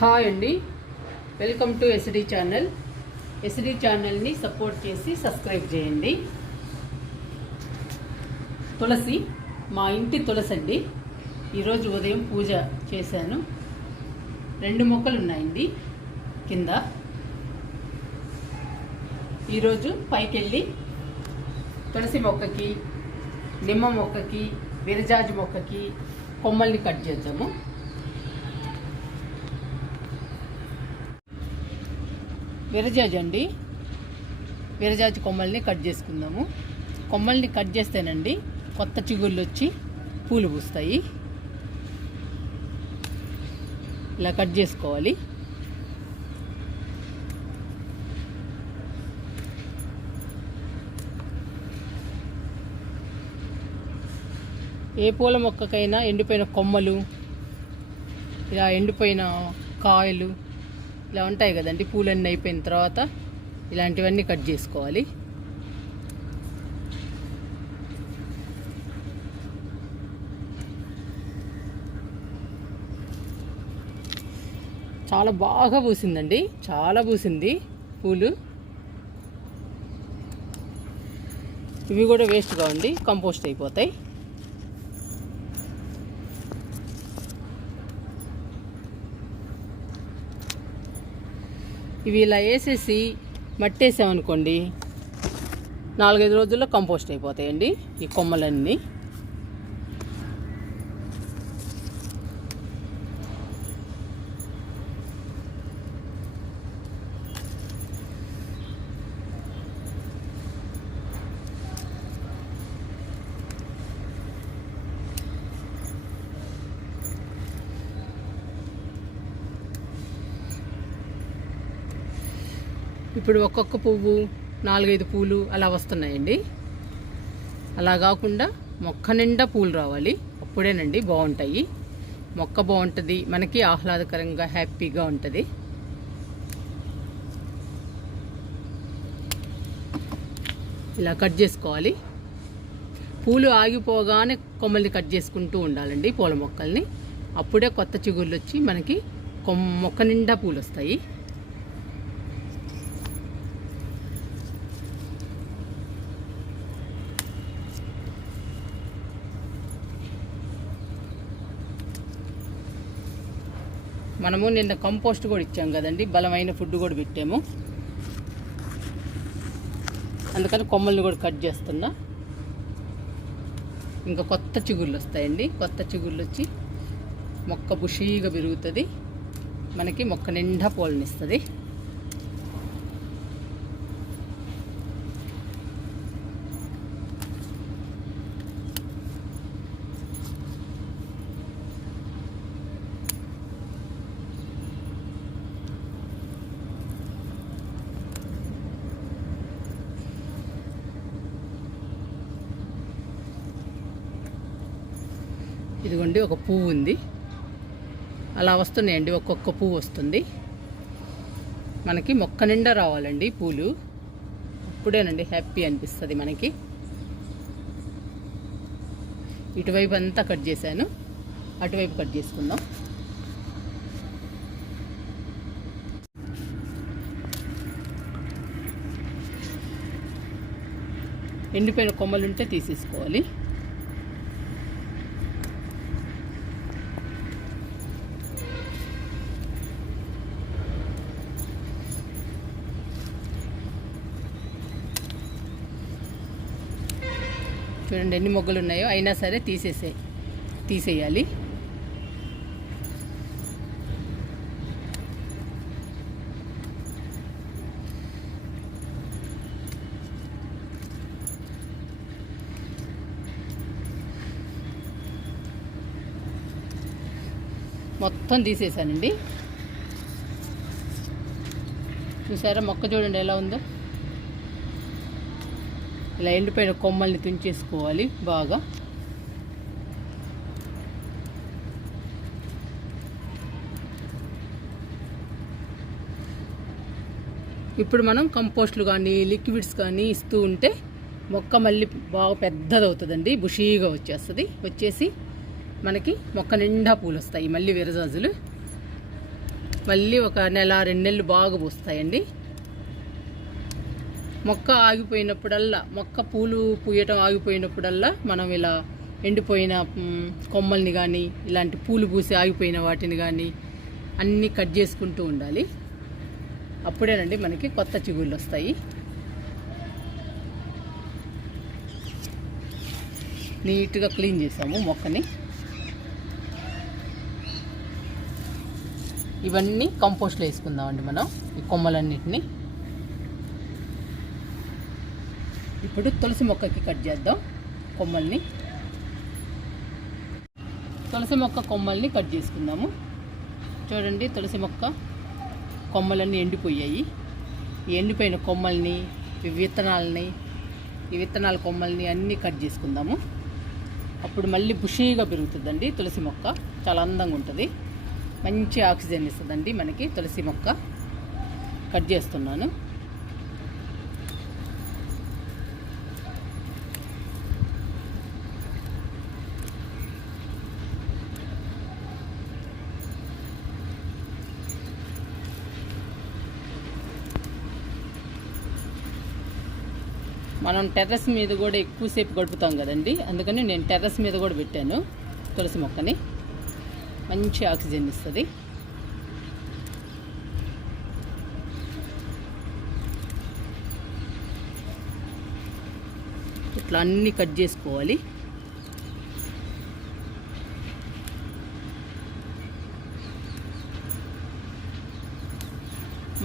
Hi అండి, welcome to SD channel. SD ఛానల్ని support చేసి సబ్స్క్రైబ్ చేయండి. తులసి, మా ఇంటి తులసి అండి. ఈరోజు ఉదయం పూజ చేశాను. 2 మొక్కలు ఉన్నాయండి కింద. ఈరోజు పైకెళ్ళి తులసి మొక్కకి, నిమ్మ మొక్కకి, విరజాజి మొక్కకి కొమ్మల్ని కట్ చేద్దాము. విరజాజి అండి, విరజాజి కొమ్మల్ని కట్ చేసుకుందాము. కొమ్మల్ని కట్ చేస్తేనండి కొత్త చిగుళ్ళు వచ్చి పూలు పూస్తాయి. ఇలా కట్ చేసుకోవాలి. ఏ పూల మొక్కకైనా ఎండిపోయిన కొమ్మలు, ఇలా ఎండిపోయిన కాయలు ఇలా ఉంటాయి కదండి. పూలన్నీ అయిపోయిన తర్వాత ఇలాంటివన్నీ కట్ చేసుకోవాలి. చాలా బాగా పూసిందండి, చాలా పూసింది పూలు. ఇవి కూడా వేస్ట్గా ఉండి కంపోస్ట్ అయిపోతాయి. ఇవి ఇలా వేసేసి మట్టేసామనుకోండి, 4-5 రోజుల్లో కంపోస్ట్ అయిపోతాయండి ఈ కొమ్మలన్నీ. ఇప్పుడు ఒక్కొక్క పువ్వు 4-5 పూలు అలా వస్తున్నాయండి. అలా కాకుండా మొక్క నిండా పూలు రావాలి, అప్పుడేనండి బాగుంటాయి. మొక్క బాగుంటుంది, మనకి ఆహ్లాదకరంగా హ్యాపీగా ఉంటుంది. ఇలా కట్ చేసుకోవాలి. పూలు ఆగిపోగానే కొమ్మల్ని కట్ చేసుకుంటూ ఉండాలండి పూల మొక్కల్ని. అప్పుడే కొత్త చిగుళ్ళు వచ్చి మనకి మొక్క నిండా పూలు వస్తాయి. మనము నిన్న కంపోస్ట్ కూడా ఇచ్చాం కదండి, బలమైన ఫుడ్ కూడా పెట్టాము. అందుకని కొమ్మల్ని కూడా కట్ చేస్తున్నా. ఇంకా కొత్త చిగుళ్ళు వస్తాయండి. కొత్త చిగుళ్ళు వచ్చి మొక్క బుషీగా పెరుగుతుంది, మనకి మొక్క నిండా పూలనిస్తుంది. ఇదిగోండి ఒక పువ్వు ఉంది, అలా వస్తున్నాయండి. ఒక్కొక్క పువ్వు వస్తుంది. మనకి మొక్క నిండా రావాలండి పూలు, అప్పుడేనండి హ్యాపీ అనిపిస్తుంది మనకి. ఇటువైపు అంతా కట్ చేశాను, అటువైపు కట్ చేసుకుందాం. ఎండిపోయిన కొమ్మలుంటే తీసేసుకోవాలి. చూడండి ఎన్ని మొగ్గలు ఉన్నాయో, అయినా సరే తీసేయాలి. మొత్తం తీసేసానండి. చూసారా మొక్క చూడండి ఎలా ఉందో. ఇలా ఎండిపోయిన కొమ్మల్ని తుంచేసుకోవాలి బాగా. ఇప్పుడు మనం కంపోస్ట్లు కానీ లిక్విడ్స్ కానీ ఇస్తూ ఉంటే మొక్క మళ్ళీ బాగా పెద్దదవుతుందండి, బుషీగా వచ్చేసి మనకి మొక్క నిండా పూలు వస్తాయి. మళ్ళీ విరజాజులు మళ్ళీ ఒక నెల 2 నెలలు బాగా పూస్తాయండి. మొక్క ఆగిపోయినప్పుడల్లా, మొక్క పూలు పూయటం ఆగిపోయినప్పుడల్లా మనం ఇలా ఎండిపోయిన కొమ్మల్ని కానీ, ఇలాంటి పూలు పూసి ఆగిపోయిన వాటిని కానీ అన్నీ కట్ చేసుకుంటూ ఉండాలి. అప్పుడేనండి మనకి కొత్త చిగుళ్ళు వస్తాయి. నీట్గా క్లీన్ చేసాము మొక్కని. ఇవన్నీ కంపోస్ట్లో వేసుకుందామండి మనం, ఈ కొమ్మలన్నిటిని. ఇప్పుడు తులసి మొక్కకి కట్ చేద్దాం కొమ్మల్ని. తులసి మొక్క కొమ్మల్ని కట్ చేసుకుందాము. చూడండి, తులసి మొక్క కొమ్మలన్నీ ఎండిపోయాయి. ఈ ఎండిపోయిన కొమ్మల్ని, ఈ విత్తనాల కొమ్మల్ని అన్నీ కట్ చేసుకుందాము. అప్పుడు మళ్ళీ బుషీగా పెరుగుతుందండి తులసి మొక్క. చాలా అందంగా ఉంటుంది, మంచి ఆక్సిజన్ ఇస్తుందండి మనకి తులసి మొక్క. కట్ చేస్తున్నాను. మనం టెర్రస్ మీద కూడా ఎక్కువసేపు గడుపుతాం కదండి, అందుకని నేను టెర్రస్ మీద కూడా పెట్టాను తులసి మొక్కని. మంచి ఆక్సిజన్ ఇస్తుంది. ఇట్లా అన్నీ కట్ చేసుకోవాలి.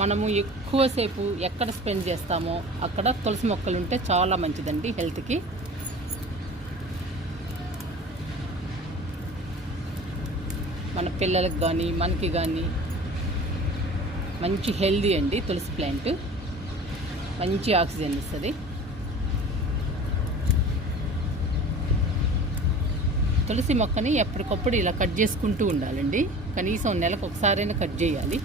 మనము ఎక్కువసేపు ఎక్కడ స్పెండ్ చేస్తామో అక్కడ తులసి మొక్కలు ఉంటే చాలా మంచిదండి హెల్త్కి. మన పిల్లలకు కానీ మనకి కానీ మంచి హెల్దీ అండి తులసి ప్లాంట్. మంచి ఆక్సిజన్ ఇస్తుంది. తులసి మొక్కని ఎప్పటికప్పుడు ఇలా కట్ చేసుకుంటూ ఉండాలండి. కనీసం నెలకు ఒకసారైనా కట్ చేయాలి.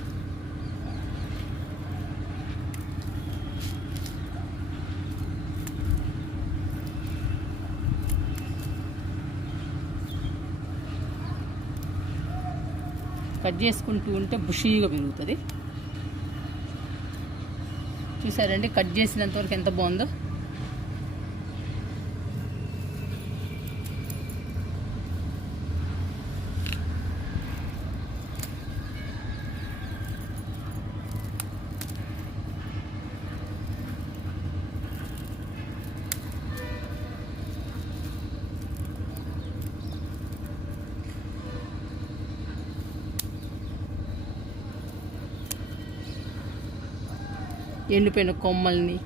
కట్ చేసుకుంటూ ఉంటే బుషీగా పెరుగుతుంది. చూసారండి, కట్ చేసినంతవరకు ఎంత బాగుందో. ఎండిపోయిన కొమ్మల్ని,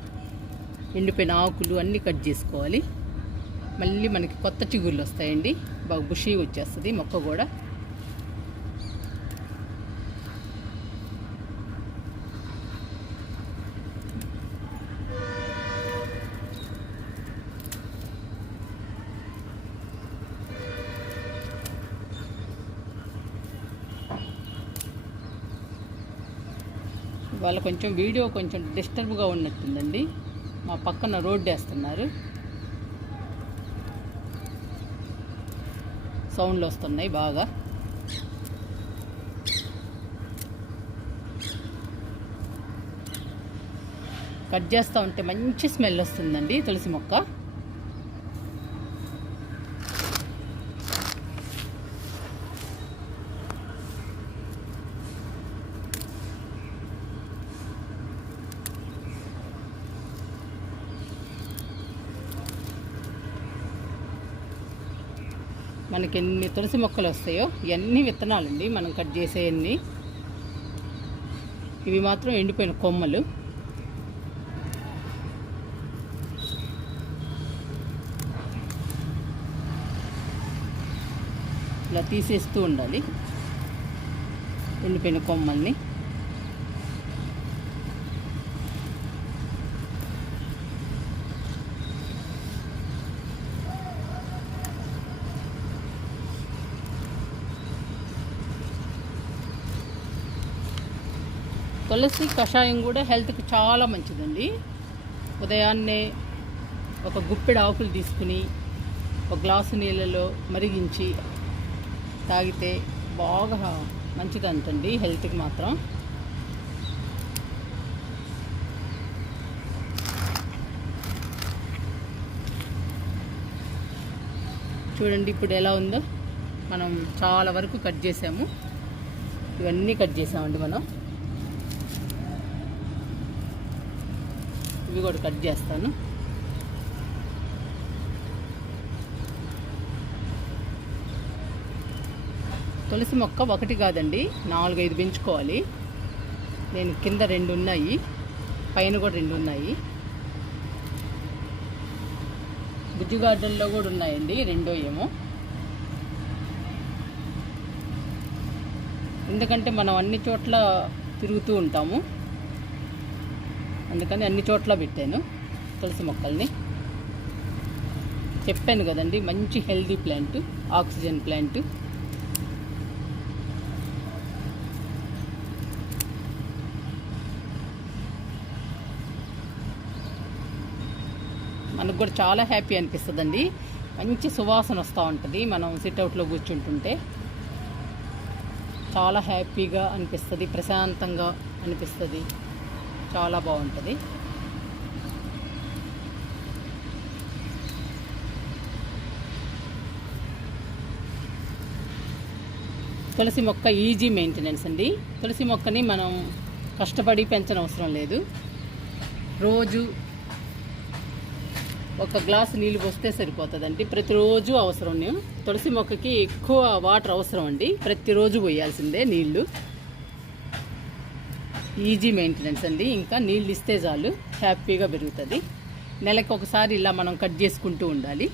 ఎండిపోయిన ఆకులు అన్నీ కట్ చేసుకోవాలి. మళ్ళీ మనకి కొత్త చిగుళ్ళు వస్తాయండి. బాగా బుషీగా వచ్చేస్తుంది మొక్క కూడా. వాళ్ళ కొంచెం వీడియో కొంచెం డిస్టర్బ్గా ఉన్నట్టుందండి. మా పక్కన రోడ్డు వేస్తున్నారు, సౌండ్లు వస్తున్నాయి బాగా. కట్ చేస్తూ ఉంటే మంచి స్మెల్ వస్తుందండి తులసి మొక్క. మనకి ఎన్ని తులసి మొక్కలు వస్తాయో ఇవన్నీ విత్తనాలండి మనం కట్ చేసేవన్నీ. ఇవి మాత్రం ఎండిపోయిన కొమ్మలు. ఇలా తీసేస్తూ ఉండాలి ఎండిపోయిన కొమ్మల్ని. తులసి కషాయం కూడా హెల్త్కి చాలా మంచిదండి. ఉదయాన్నే ఒక గుప్పెడు ఆకులు తీసుకుని ఒక గ్లాసు నీళ్ళలో మరిగించి తాగితే బాగా మంచిదంటండి హెల్త్కి మాత్రం. చూడండి ఇప్పుడు ఎలా ఉందో. మనం చాలా వరకు కట్ చేసాము, ఇవన్నీ కట్ చేసామండి మనం. ఇవి కూడా కట్ చేస్తాను. తులసి మొక్క ఒకటి కాదండి, 4-5 పెంచుకోవాలి. నేను కింద 2 ఉన్నాయి, పైన కూడా 2 ఉన్నాయి. బుజ్జి గార్డెన్లో కూడా ఉన్నాయండి 2 ఏమో. ఎందుకంటే మనం అన్ని చోట్ల తిరుగుతూ ఉంటాము, అందుకని అన్ని చోట్ల పెట్టాను తులసి మొక్కల్ని. చెప్పాను కదండి, మంచి హెల్దీ ప్లాంట్, ఆక్సిజన్ ప్లాంట్. మనకు కూడా చాలా హ్యాపీ అనిపిస్తుందండి. మంచి సువాసన వస్తూ ఉంటుంది మనం సిట్అవుట్లో కూర్చుంటుంటే. చాలా హ్యాపీగా అనిపిస్తుంది, ప్రశాంతంగా అనిపిస్తుంది, చాలా బాగుంటుంది. తులసి మొక్క ఈజీ మెయింటెనెన్స్ అండి. తులసి మొక్కని మనం కష్టపడి పెంచనవసరం లేదు. రోజు 1 గ్లాసు నీళ్ళు పోస్తే సరిపోతుందండి. ప్రతిరోజు అవసరం. తులసి మొక్కకి ఎక్కువ వాటర్ అవసరం అండి, ప్రతిరోజు పోయాల్సిందే నీళ్ళు. ఈజీ మెయింటెనెన్స్ అండి. ఇంకా నీళ్ళు ఇస్తే చాలు, హ్యాపీగా పెరుగుతుంది. నెలకు ఒకసారి ఇలా మనం కట్ చేసుకుంటూ ఉండాలి.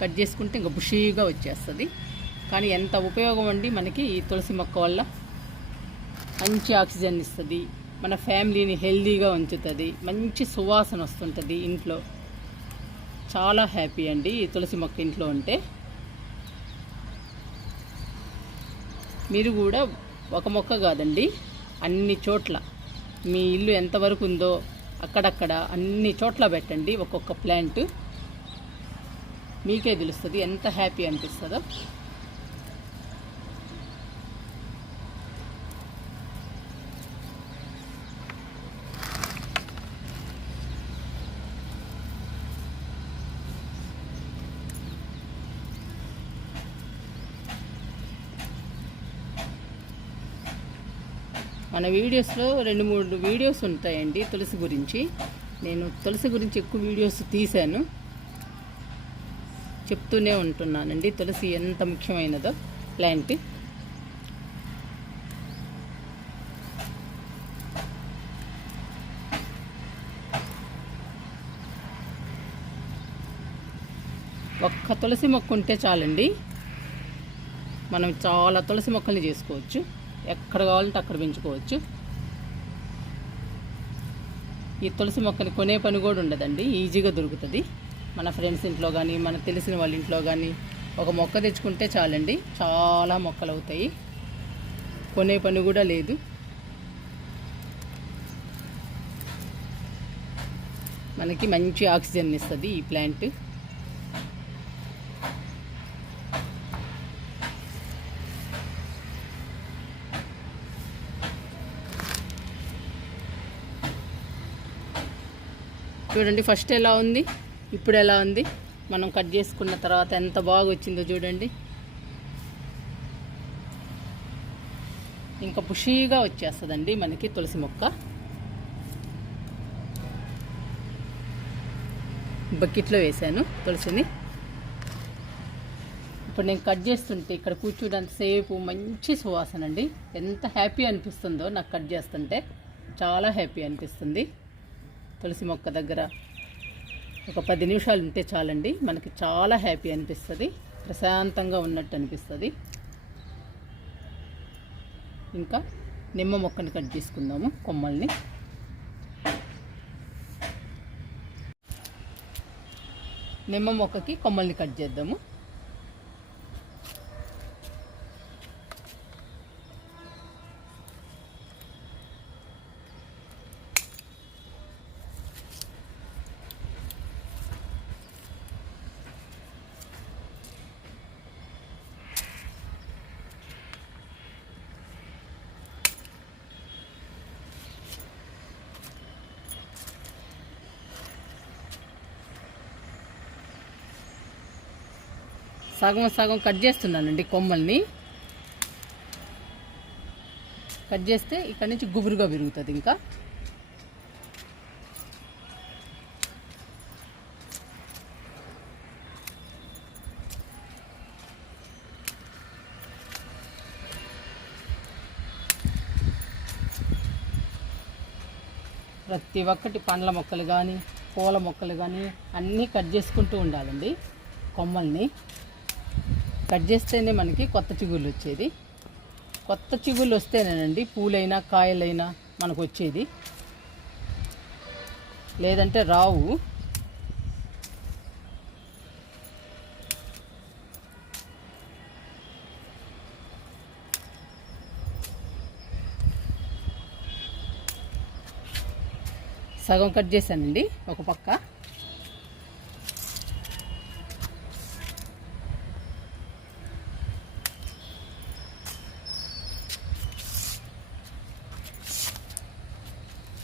కట్ చేసుకుంటే ఇంకా బుషీగా వచ్చేస్తుంది. కానీ ఎంత ఉపయోగం అండి మనకి ఈ తులసి మొక్క వల్ల. మంచి ఆక్సిజన్ ఇస్తుంది, మన ఫ్యామిలీని హెల్దీగా ఉంచుతుంది, మంచి సువాసన వస్తుంటుంది ఇంట్లో. చాలా హ్యాపీ అండి ఈ తులసి మొక్క ఇంట్లో ఉంటే. మీరు కూడా ఒక మొక్క కాదండి, అన్ని చోట్ల మీ ఇల్లు ఎంతవరకు ఉందో అక్కడక్కడ అన్ని చోట్ల పెట్టండి ఒక్కొక్క ప్లాంట్. మీకే తెలుస్తుంది ఎంత హ్యాపీ అనిపిస్తుందో. మన వీడియోస్లో 2-3 వీడియోస్ ఉంటాయండి తులసి గురించి. నేను తులసి గురించి ఎక్కువ వీడియోస్ తీశాను, చెప్తూనే ఉంటున్నానండి తులసి ఎంత ముఖ్యమైనదో ప్లాంట్. ఒక్క తులసి మొక్క ఉంటే చాలండి, మనం చాలా తులసి మొక్కల్ని చేసుకోవచ్చు. ఎక్కడ కావాలంటే అక్కడ పెంచుకోవచ్చు. ఈ తులసి మొక్కని కొనే పని కూడా ఉండదండి, ఈజీగా దొరుకుతుంది. మన ఫ్రెండ్స్ ఇంట్లో కానీ మన తెలిసిన వాళ్ళ ఇంట్లో కానీ ఒక మొక్క తెచ్చుకుంటే చాలండి, చాలా మొక్కలు అవుతాయి. కొనే పని కూడా లేదు. మనకి మంచి ఆక్సిజన్ ఇస్తుంది ఈ ప్లాంట్. చూడండి ఫస్ట్ ఎలా ఉంది, ఇప్పుడు ఎలా ఉంది. మనం కట్ చేసుకున్న తర్వాత ఎంత బాగా వచ్చిందో చూడండి. ఇంకా బుషీగా వచ్చేస్తుందండి మనకి తులసి మొక్క. బకెట్లో వేసాను తులసిని. ఇప్పుడు నేను కట్ చేస్తుంటే ఇక్కడ కూర్చోడానికి మంచి సువాసన అండి. ఎంత హ్యాపీ అనిపిస్తుందో నాకు కట్ చేస్తుంటే, చాలా హ్యాపీ అనిపిస్తుంది. తులసి మొక్క దగ్గర ఒక 10 నిమిషాలు ఉంటే చాలండి, మనకి చాలా హ్యాపీ అనిపిస్తుంది, ప్రశాంతంగా ఉన్నట్టు అనిపిస్తుంది. ఇంకా నిమ్మ మొక్కని కట్ చేసుకుందాము, కొమ్మల్ని. నిమ్మ మొక్కకి కొమ్మల్ని కట్ చేద్దాము. సగం సగం కట్ చేస్తున్నానండి కొమ్మల్ని. కట్ చేస్తే ఇక్కడ నుంచి గుబురుగా పెరుగుతుంది. ఇంకా ప్రతి ఒక్కటి పండ్ల మొక్కలు కానీ పూల మొక్కలు కానీ అన్నీ కట్ చేసుకుంటూ ఉండాలండి. కొమ్మల్ని కట్ చేస్తేనే మనకి కొత్త చిగుళ్ళు వచ్చేది. కొత్త చిగుళ్ళు వస్తేనేనండి పూలైనా కాయలైనా మనకు వచ్చేది, లేదంటే రావు. సగం కట్ చేశానండి ఒక పక్క.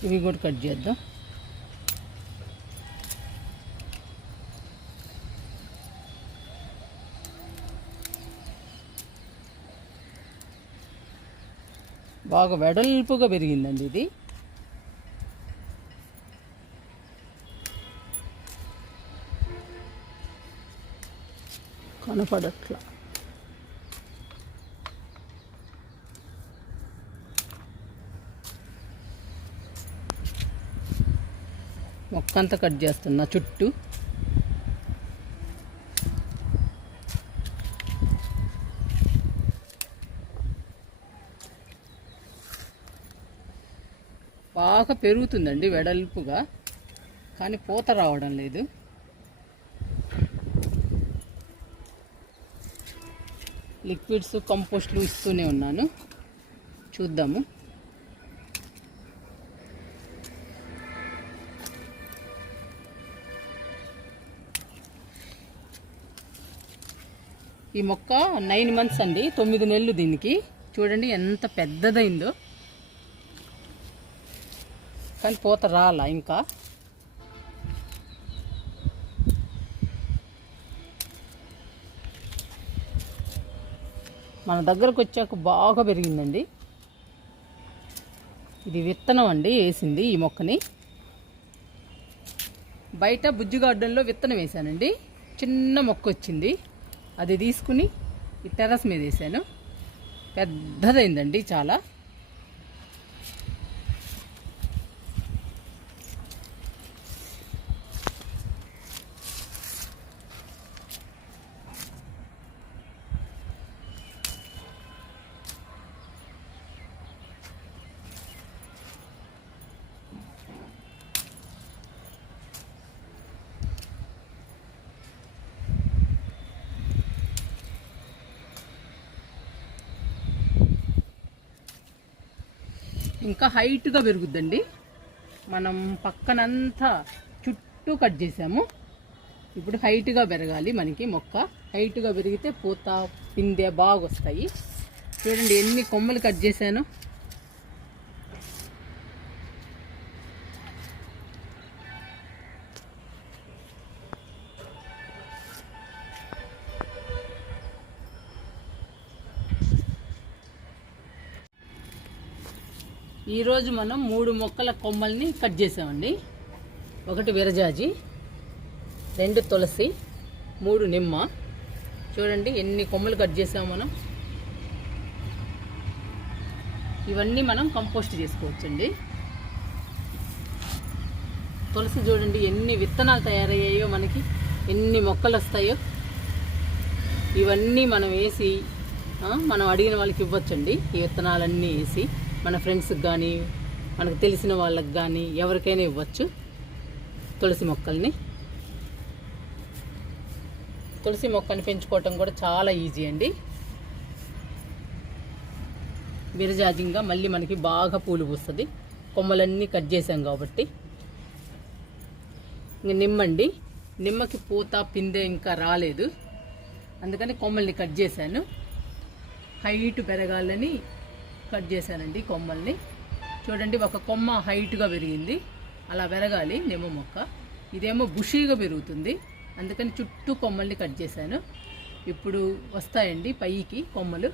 ఇవి కూడా కట్ చేద్దాం. బాగా వెడల్పుగా పెరిగిందండి ఇది. కనపడట్లా. మొక్కంతా కట్ చేస్తున్నా చుట్టూ. బాగా పెరుగుతుందండి వెడల్పుగా, కానీ పూత రావడం లేదు. లిక్విడ్స్ కంపోస్ట్లు ఇస్తూనే ఉన్నాను, చూద్దాము. ఈ మొక్క 9 months అండి, 9 నెలలు దీనికి. చూడండి ఎంత పెద్దదైందో, కానీ పూత రాలా ఇంకా. మన దగ్గరకు వచ్చాక బాగా పెరిగిందండి. ఇది విత్తనం అండి వేసింది ఈ మొక్కని. బయట బుజ్జి గార్డెన్లో విత్తనం వేసానండి, చిన్న మొక్క వచ్చింది. అది తీసుకుని ఈ టెర్రస్ మీద వేసాను. పెద్దదైందండి చాలా. ఇంకా హైట్గా పెరుగుద్దండి. మనం పక్కనంతా చుట్టూ కట్ చేసాము, ఇప్పుడు హైట్గా పెరగాలి మనకి. మొక్క హైట్గా పెరిగితే పూత పిందె బాగా వస్తాయి. చూడండి ఎన్ని కొమ్మలు కట్ చేశాను. ఈరోజు మనం 3 మొక్కల కొమ్మల్ని కట్ చేసామండి. 1 విరజాజి, 2 తులసి, 3 నిమ్మ. చూడండి ఎన్ని కొమ్మలు కట్ చేసాము మనం. ఇవన్నీ మనం కంపోస్ట్ చేసుకోవచ్చండి. తులసి చూడండి ఎన్ని విత్తనాలు తయారయ్యాయో మనకి, ఎన్ని మొక్కలు వస్తాయో. ఇవన్నీ మనం వేసి మనం అడిగిన వాళ్ళకి ఇవ్వచ్చండి. ఈ విత్తనాలన్నీ వేసి మన ఫ్రెండ్స్కి కానీ మనకు తెలిసిన వాళ్ళకి కానీ ఎవరికైనా ఇవ్వచ్చు తులసి మొక్కల్ని. తులసి మొక్కని పెంచుకోవటం కూడా చాలా ఈజీ అండి. విరజాజింగా మళ్ళీ మనకి బాగా పూలు పూస్తుంది. కొమ్మలన్నీ కట్ చేసాం కాబట్టి. ఇంక నిమ్మండి, నిమ్మకి పూత పిందె ఇంకా రాలేదు, అందుకని కొమ్మల్ని కట్ చేశాను. హైట్ పెరగాలని కట్ చేశానండి కొమ్మల్ని. చూడండి ఒక కొమ్మ హైట్గా పెరిగింది, అలా పెరగాలి నిమ్మ మొక్క. ఇదేమో బుషీగా పెరుగుతుంది, అందుకని చుట్టూ కొమ్మల్ని కట్ చేశాను. ఇప్పుడు వస్తాయండి పైకి కొమ్మలు.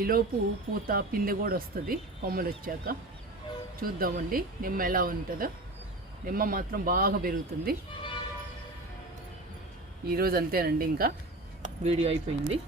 ఈలోపు పూత పిందె కూడా వస్తుంది కొమ్మలు వచ్చాక. చూద్దామండి నిమ్మ ఎలా ఉంటుందో. నిమ్మ మాత్రం బాగా పెరుగుతుంది. ఈరోజు అంతేనండి, ఇంకా వీడియో అయిపోయింది.